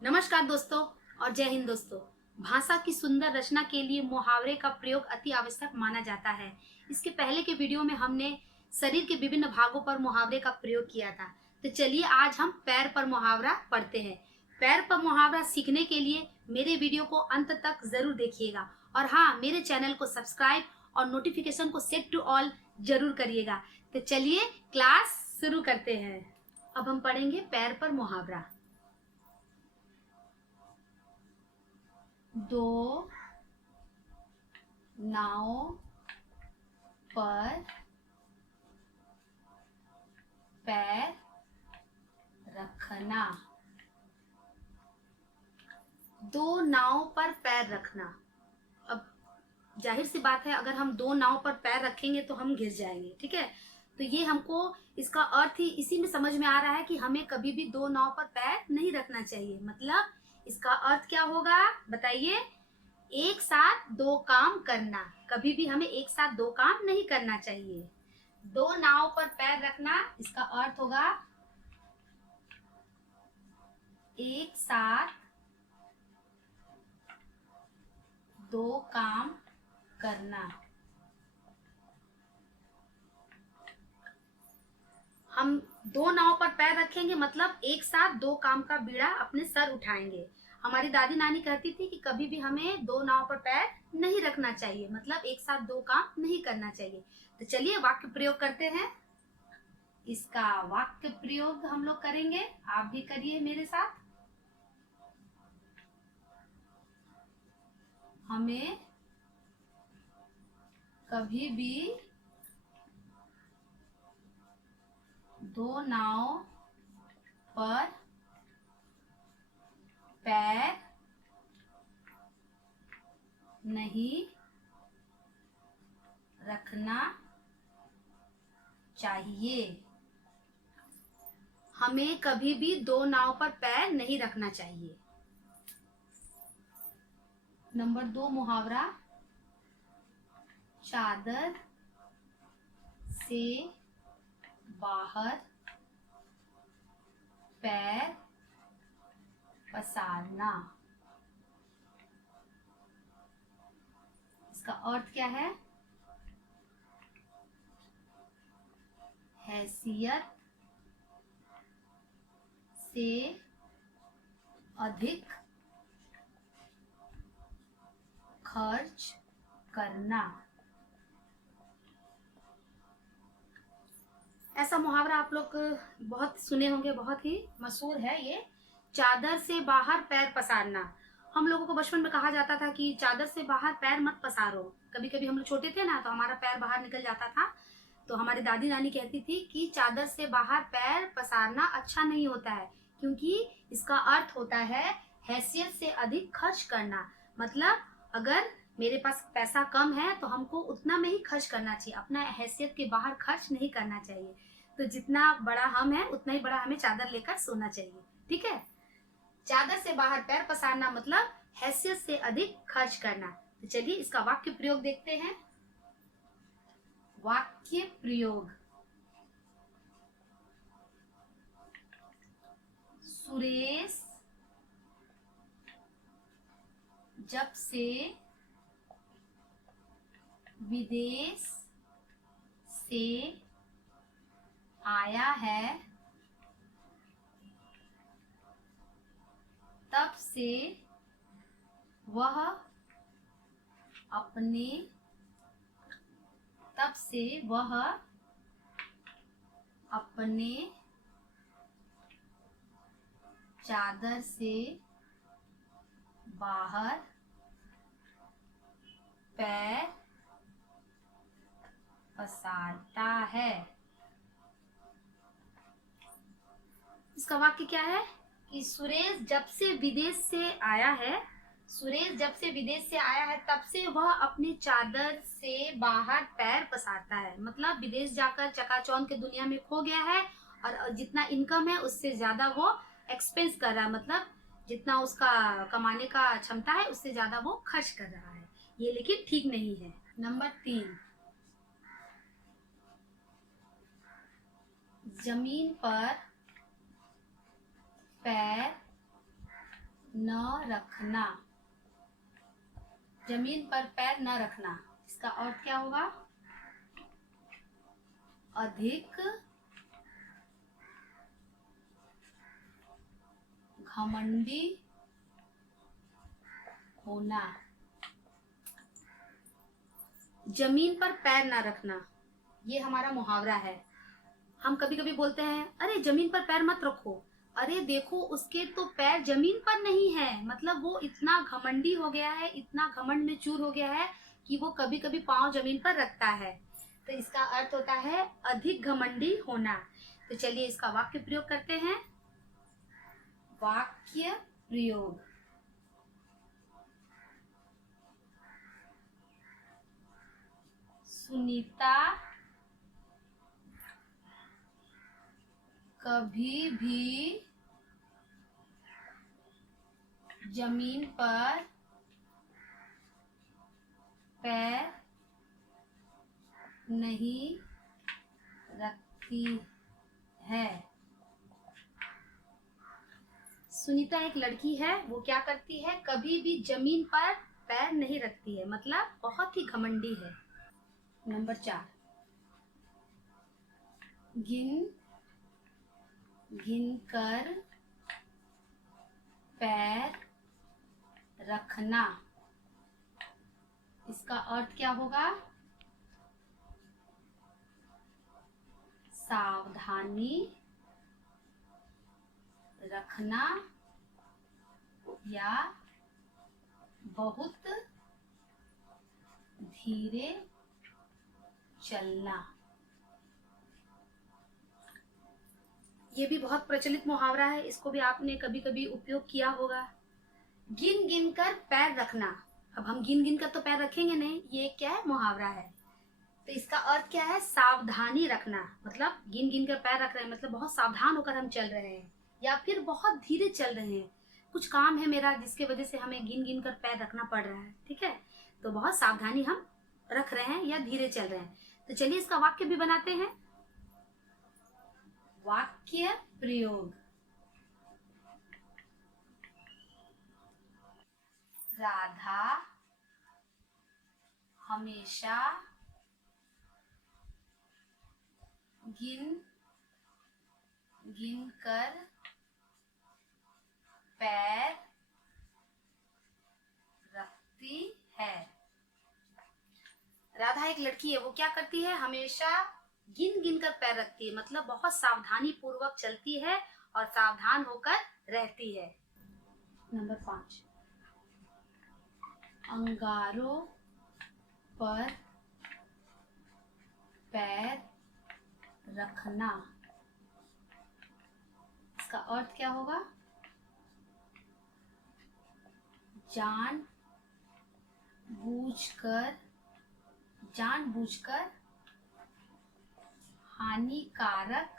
नमस्कार दोस्तों और जय हिंद दोस्तों। भाषा की सुंदर रचना के लिए मुहावरे का प्रयोग अति आवश्यक माना जाता है। इसके पहले के वीडियो में हमने शरीर के विभिन्न भागों पर मुहावरे का प्रयोग किया था। तो चलिए आज हम पैर पर मुहावरा पढ़ते हैं। पैर पर मुहावरा सीखने के लिए मेरे वीडियो को अंत तक जरूर देखिएगा और हाँ, मेरे चैनल को सब्सक्राइब और नोटिफिकेशन को सेट टू ऑल जरूर करिएगा। तो चलिए क्लास शुरू करते हैं। अब हम पढ़ेंगे पैर पर मुहावरा। दो नाव पर पैर रखना। दो नाव पर पैर रखना। अब जाहिर सी बात है, अगर हम दो नाव पर पैर रखेंगे तो हम गिर जाएंगे। ठीक है, तो ये हमको इसका अर्थ ही इसी में समझ में आ रहा है कि हमें कभी भी दो नाव पर पैर नहीं रखना चाहिए। मतलब इसका अर्थ क्या होगा बताइए? एक साथ दो काम करना। कभी भी हमें एक साथ दो काम नहीं करना चाहिए। दो नाव पर पैर रखना, इसका अर्थ होगा एक साथ दो काम करना। हम दो नाव पर पैर रखेंगे मतलब एक साथ दो काम का बीड़ा अपने सर उठाएंगे। हमारी दादी नानी कहती थी कि कभी भी हमें दो नाव पर पैर नहीं रखना चाहिए, मतलब एक साथ दो काम नहीं करना चाहिए। तो चलिए वाक्य प्रयोग करते हैं। इसका वाक्य प्रयोग हम लोग करेंगे, आप भी करिए मेरे साथ। हमें कभी भी दो नाव पर पैर नहीं रखना चाहिए। हमें कभी भी दो नाव पर पैर नहीं रखना चाहिए। नंबर 2 मुहावरा, चादर से बाहर पैर पसारना। इसका अर्थ क्या है? हैसियत से अधिक खर्च करना। ऐसा मुहावरा आप लोग बहुत सुने होंगे, बहुत ही मशहूर है ये। चादर से बाहर पैर पसारना। हम लोगों को बचपन में कहा जाता था कि चादर से बाहर पैर मत पसारो। कभी कभी हम लोग छोटे थे ना, तो हमारा पैर बाहर निकल जाता था, तो हमारी दादी नानी कहती थी कि चादर से बाहर पैर पसारना अच्छा नहीं होता है, क्योंकि इसका अर्थ होता है हैसियत से अधिक खर्च करना। मतलब अगर मेरे पास पैसा कम है तो हमको उतना में ही खर्च करना चाहिए, अपना हैसियत के बाहर खर्च नहीं करना चाहिए। तो जितना बड़ा हम है उतना ही बड़ा हमें चादर लेकर सोना चाहिए। ठीक है, चादर से बाहर पैर पसारना मतलब हैसियत से अधिक खर्च करना। तो चलिए इसका वाक्य प्रयोग देखते हैं। वाक्य प्रयोग। सुरेश जब से विदेश से आया है तब से वह अपने चादर से बाहर पैर पसारता है। इसका वाक्य क्या है कि सुरेश जब से विदेश से आया है तब से वह अपनी चादर से बाहर पैर पसारता है। मतलब विदेश जाकर चकाचौंध के दुनिया में खो गया है और जितना इनकम है उससे ज्यादा वो एक्सपेंस कर रहा है। मतलब जितना उसका कमाने का क्षमता है उससे ज्यादा वो खर्च कर रहा है। ये लेकिन ठीक नहीं है। नंबर 3, जमीन पर पैर न रखना, जमीन पर पैर न रखना, इसका अर्थ क्या होगा? अधिक घमंडी होना। जमीन पर पैर ना रखना, ये हमारा मुहावरा है। हम कभी कभी बोलते हैं, अरे जमीन पर पैर मत रखो, अरे देखो उसके तो पैर जमीन पर नहीं है, मतलब वो इतना घमंडी हो गया है, इतना घमंड में चूर हो गया है कि वो कभी कभी पाँव जमीन पर रखता है। तो इसका अर्थ होता है अधिक घमंडी होना। तो चलिए इसका वाक्य प्रयोग करते हैं। वाक्य प्रयोग। सुनीता कभी भी जमीन पर पैर नहीं रखती है। सुनीता एक लड़की है, वो क्या करती है? कभी भी जमीन पर पैर नहीं रखती है, मतलब बहुत ही घमंडी है। नंबर 4, गिन गिन कर पैर रखना, इसका अर्थ क्या होगा? सावधानी रखना या बहुत धीरे चलना। ये भी बहुत प्रचलित मुहावरा है, इसको भी आपने कभी कभी उपयोग किया होगा। गिन गिन कर पैर रखना, अब हम गिन गिन कर तो पैर रखेंगे नहीं, ये क्या है? मुहावरा है। तो इसका अर्थ क्या है? सावधानी रखना, मतलब गिन गिन कर पैर रख रहे हैं, मतलब बहुत सावधान होकर हम चल रहे हैं, या फिर बहुत धीरे चल रहे हैं। कुछ काम है मेरा जिसके वजह से हमें गिन गिन कर पैर रखना पड़ रहा है, ठीक है? तो बहुत सावधानी हम रख रहे हैं या धीरे चल रहे हैं। तो चलिए इसका वाक्य भी बनाते हैं। वाक्य प्रयोग। राधा हमेशा गिन गिन कर पैर रखती है। राधा एक लड़की है, वो क्या करती है? हमेशा गिन गिन कर पैर रखती है, मतलब बहुत सावधानी पूर्वक चलती है और सावधान होकर रहती है। नंबर 5, अंगारों पर पैर रखना, इसका अर्थ क्या होगा? जानबूझकर हानिकारक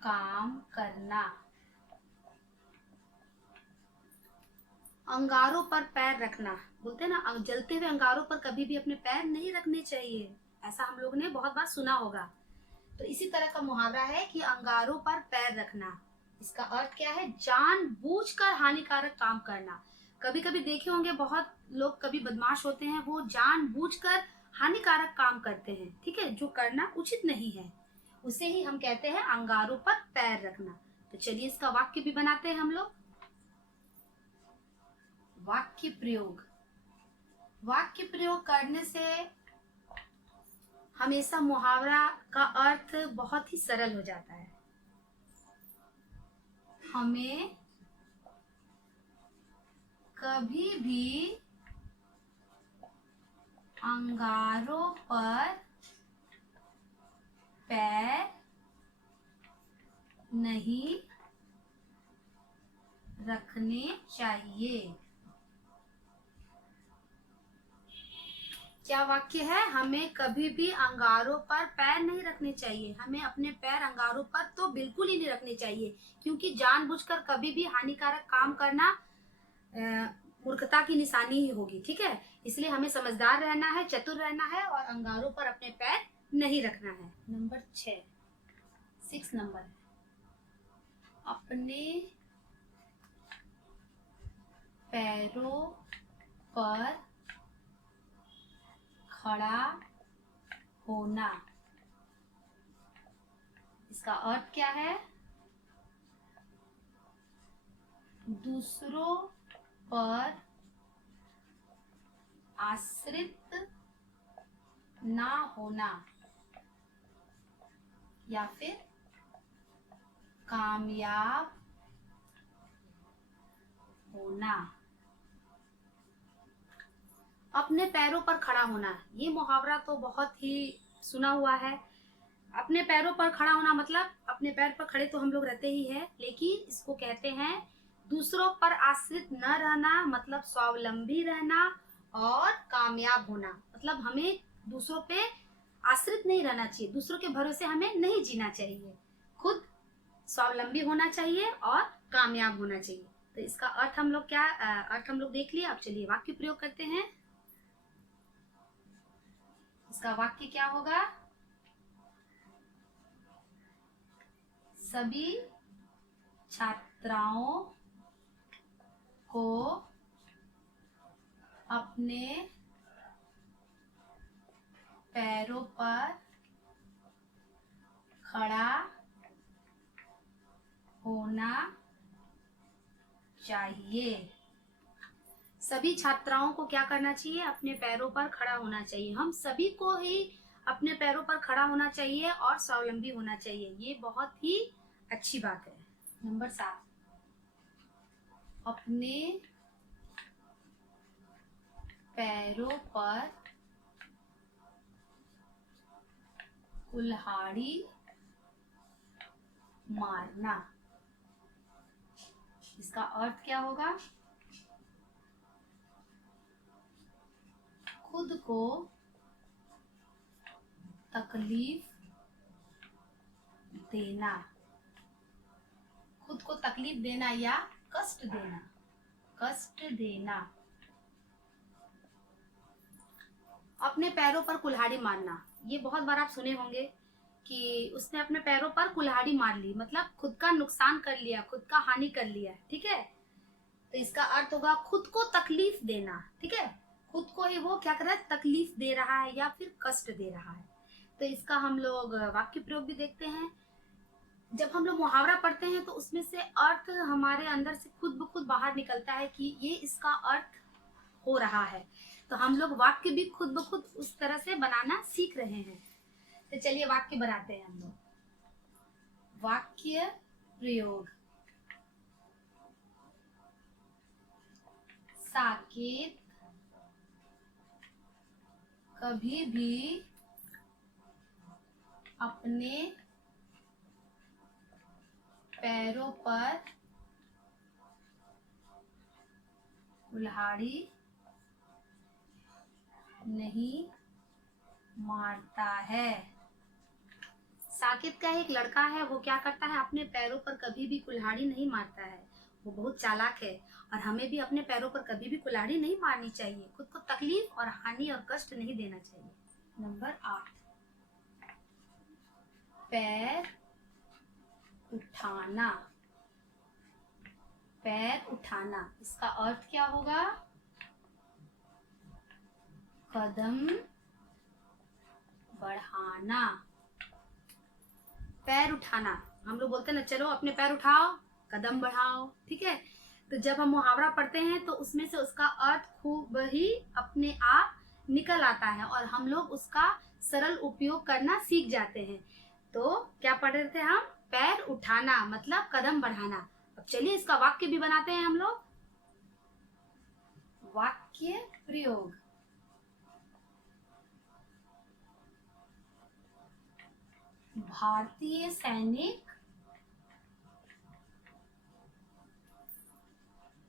काम करना। अंगारों पर पैर रखना, बोलते हैं ना, जलते हुए अंगारों पर कभी भी अपने पैर नहीं रखने चाहिए, ऐसा हम लोग ने बहुत बार सुना होगा। तो इसी तरह का मुहावरा है कि अंगारों पर पैर रखना, इसका अर्थ क्या है? जानबूझकर हानिकारक काम करना। कभी कभी देखे होंगे बहुत लोग कभी बदमाश होते हैं, वो जानबूझकर हानिकारक काम करते हैं, ठीक है, जो करना उचित नहीं है, उसे ही हम कहते हैं अंगारों पर पैर रखना। तो चलिए इसका वाक्य भी बनाते हैं हम लोग। वाक्य प्रयोग। वाक्य प्रयोग करने से हमेशा मुहावरा का अर्थ बहुत ही सरल हो जाता है। हमें कभी भी अंगारों पर पैर नहीं रखने चाहिए। क्या वाक्य है? हमें कभी भी अंगारों पर पैर नहीं रखने चाहिए, हमें अपने पैर अंगारों पर तो बिल्कुल ही नहीं रखने चाहिए, क्योंकि जानबूझकर कभी भी हानिकारक काम करना मूर्खता की निशानी ही होगी, ठीक है? इसलिए हमें समझदार रहना है, चतुर रहना है और अंगारों पर अपने पैर नहीं रखना है। नंबर 6 नंबर है, अपने पैरों पर खड़ा होना। इसका अर्थ क्या है? दूसरों पर आश्रित ना होना या फिर कामयाब होना। अपने पैरों पर खड़ा होना, ये मुहावरा तो बहुत ही सुना हुआ है। अपने पैरों पर खड़ा होना मतलब अपने पैर पर खड़े तो हम लोग रहते ही हैं, लेकिन इसको कहते हैं दूसरों पर आश्रित न रहना, मतलब स्वावलंबी रहना और कामयाब होना। मतलब हमें दूसरों पे आश्रित नहीं रहना चाहिए, दूसरों के भरोसे हमें नहीं जीना चाहिए, खुद स्वावलंबी होना चाहिए और कामयाब होना चाहिए। तो इसका अर्थ हम लोग अर्थ हम लोग देख लिया। अब चलिए वाक्य प्रयोग करते हैं। इसका वाक्य क्या होगा? सभी छात्राओं को अपने पैरों पर खड़ा होना चाहिए। सभी छात्राओं को क्या करना चाहिए? अपने पैरों पर खड़ा होना चाहिए। हम सभी को ही अपने पैरों पर खड़ा होना चाहिए और स्वावलंबी होना चाहिए। ये बहुत ही अच्छी बात है। नंबर 7, अपने पैरों पर कुल्हाड़ी मारना। इसका अर्थ क्या होगा? खुद को तकलीफ देना। खुद को तकलीफ देना या कष्ट देना। कष्ट देना। अपने पैरों पर कुल्हाड़ी मारना, ये बहुत बार आप सुने होंगे कि उसने अपने पैरों पर कुल्हाड़ी मार ली, मतलब खुद का नुकसान कर लिया, खुद का हानि कर लिया। ठीक है, तो इसका अर्थ होगा खुद को तकलीफ देना। ठीक है, खुद को ही वो क्या कर रहा है? तकलीफ दे रहा है या फिर कष्ट दे रहा है। तो इसका हम लोग वाक्य प्रयोग भी देखते हैं। जब हम लोग मुहावरा पढ़ते हैं तो उसमें से अर्थ हमारे अंदर से खुद ब खुद बाहर निकलता है कि ये इसका अर्थ हो रहा है। तो हम लोग वाक्य भी खुद ब खुद उस तरह से बनाना सीख रहे हैं। तो चलिए वाक्य बनाते हैं हम लोग। वाक्य प्रयोग। साकेत कभी भी अपने पैरों पर कुल्हाड़ी नहीं मारता है। साकेत का एक लड़का है, वो क्या करता है? अपने पैरों पर कभी भी कुल्हाड़ी नहीं मारता है। वो बहुत चालाक है और हमें भी अपने पैरों पर कभी भी कुल्हाड़ी नहीं मारनी चाहिए। खुद को तकलीफ और हानि और कष्ट नहीं देना चाहिए। नंबर 8, पैर उठाना। पैर उठाना, इसका अर्थ क्या होगा? कदम बढ़ाना। पैर उठाना, हम लोग बोलते हैं ना, चलो अपने पैर उठाओ, कदम बढ़ाओ। ठीक है, तो जब हम मुहावरा पढ़ते हैं तो उसमें से उसका अर्थ खूब ही अपने आप निकल आता है और हम लोग उसका सरल उपयोग करना सीख जाते हैं। तो क्या पढ़ रहे थे हम? पैर उठाना मतलब कदम बढ़ाना। अब चलिए इसका वाक्य भी बनाते हैं हम लोग। वाक्य प्रयोग। भारतीय सैनिक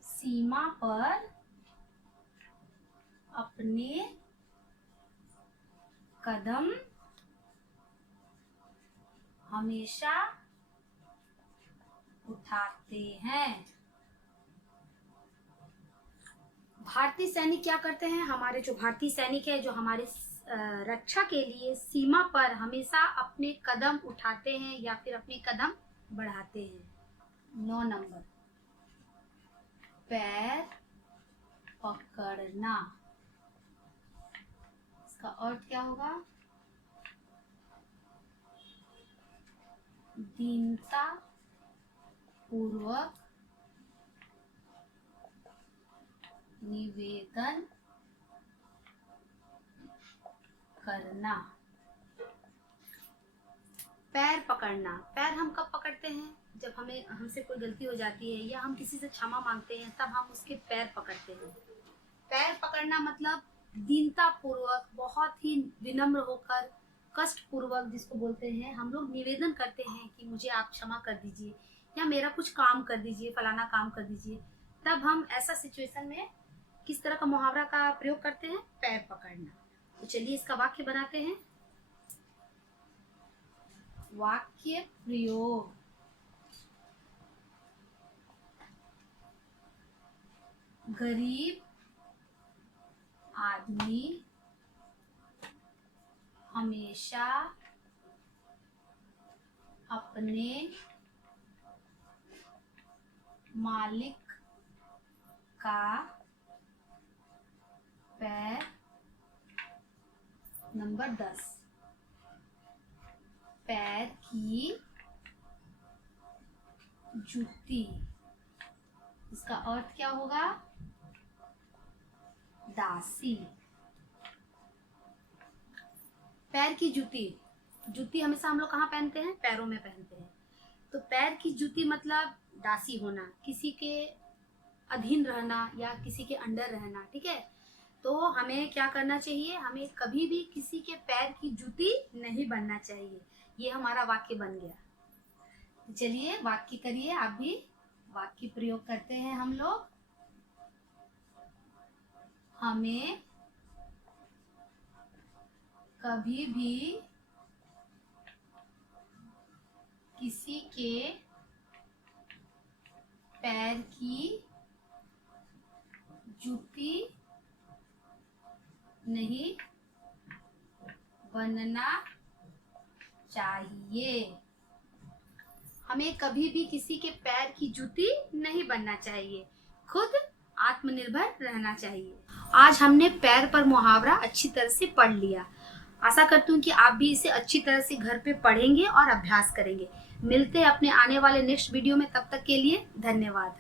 सीमा पर अपने कदम हमेशा उठाते हैं। भारतीय सैनिक क्या करते हैं? हमारे जो भारतीय सैनिक है, जो हमारे रक्षा के लिए सीमा पर हमेशा अपने कदम उठाते हैं या फिर अपने कदम बढ़ाते हैं। 9 नंबर, पैर पकड़ना। इसका अर्थ क्या होगा? दीनता पूर्वक निवेदन करना। पैर पकड़ना। पैर हम कब पकड़ते हैं? जब हमसे कोई गलती हो जाती है या हम किसी से क्षमा मांगते हैं, तब हम उसके पैर पकड़ते हैं। पैर पकड़ना मतलब दीनता पूर्वक, बहुत ही विनम्र होकर, कष्ट पूर्वक, जिसको बोलते हैं हम लोग निवेदन करते हैं कि मुझे आप क्षमा कर दीजिए या मेरा कुछ काम कर दीजिए, फलाना काम कर दीजिए। तब हम ऐसा सिचुएशन में किस तरह का मुहावरा का प्रयोग करते हैं? पैर पकड़ना। तो चलिए इसका वाक्य बनाते हैं। वाक्य प्रयोग। गरीब आदमी हमेशा अपने मालिक का पैर। नंबर 10, पैर की जूती। इसका अर्थ क्या होगा? दासी। पैर की जूती। जूती हमेशा हम लोग कहाँ पहनते हैं? पैरों में पहनते हैं। तो पैर की जूती मतलब दासी होना, किसी के अधीन रहना या किसी के अंडर रहना। ठीक है, तो हमें क्या करना चाहिए? हमें कभी भी किसी के पैर की जूती नहीं बनना चाहिए। ये हमारा वाक्य बन गया। चलिए वाक्य करिए आप भी। वाक्य प्रयोग करते हैं हम लोग। हमें कभी भी किसी के पैर की जूती नहीं बनना चाहिए। हमें कभी भी किसी के पैर की जूती नहीं बनना चाहिए। खुद आत्मनिर्भर रहना चाहिए। आज हमने पैर पर मुहावरा अच्छी तरह से पढ़ लिया। आशा करती हूँ कि आप भी इसे अच्छी तरह से घर पे पढ़ेंगे और अभ्यास करेंगे। मिलते हैं अपने आने वाले नेक्स्ट वीडियो में। तब तक के लिए धन्यवाद।